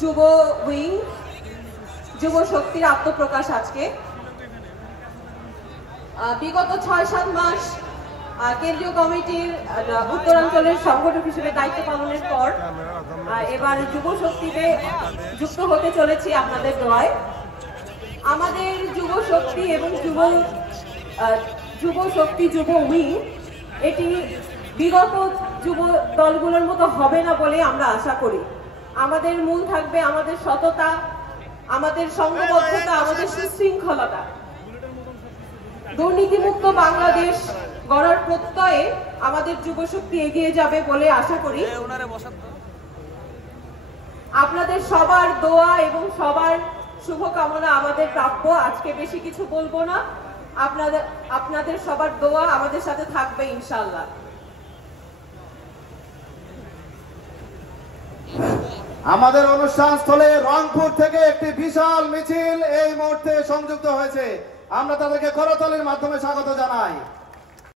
যুব উইং, যুব শক্তির আত্মপ্রকাশ আজকে। বিগত ৬-৭ মাস কেন্দ্রীয় কমিটির উত্তরাঞ্চলের সংগঠক হিসেবে দায়িত্ব পালনের পর এবার যুব শক্তিতে যুক্ত হতে চলেছি আপনাদের দোয়ায়। আমাদের যুব শক্তি এবং যুব উইং এটি বিগত যুব দলগুলোর মতো হবে না বলে আমরা আশা করি। আমাদের মূল থাকবে আমাদের সততা, আমাদের সংঘবদ্ধতা, আমাদের সুশৃঙ্খলতা। দুর্নীতিমুক্ত বাংলাদেশ গড়ার প্রত্যয়ে আমাদের যুব শক্তি এগিয়ে যাবে বলে আশা করি। আপনাদের সবার দোয়া এবং সবার শুভকামনা আমাদের প্রাপ্য। আজকে বেশি কিছু বলবো না, আপনাদের সবার দোয়া আমাদের সাথে থাকবে ইনশাআল্লাহ। আমাদের অনুষ্ঠান স্থলে রংপুর থেকে একটি বিশাল মিছিল এই মুহূর্তে সংযুক্ত হয়েছে। আমরা তাদেরকে করতালির মাধ্যমে স্বাগত জানাই।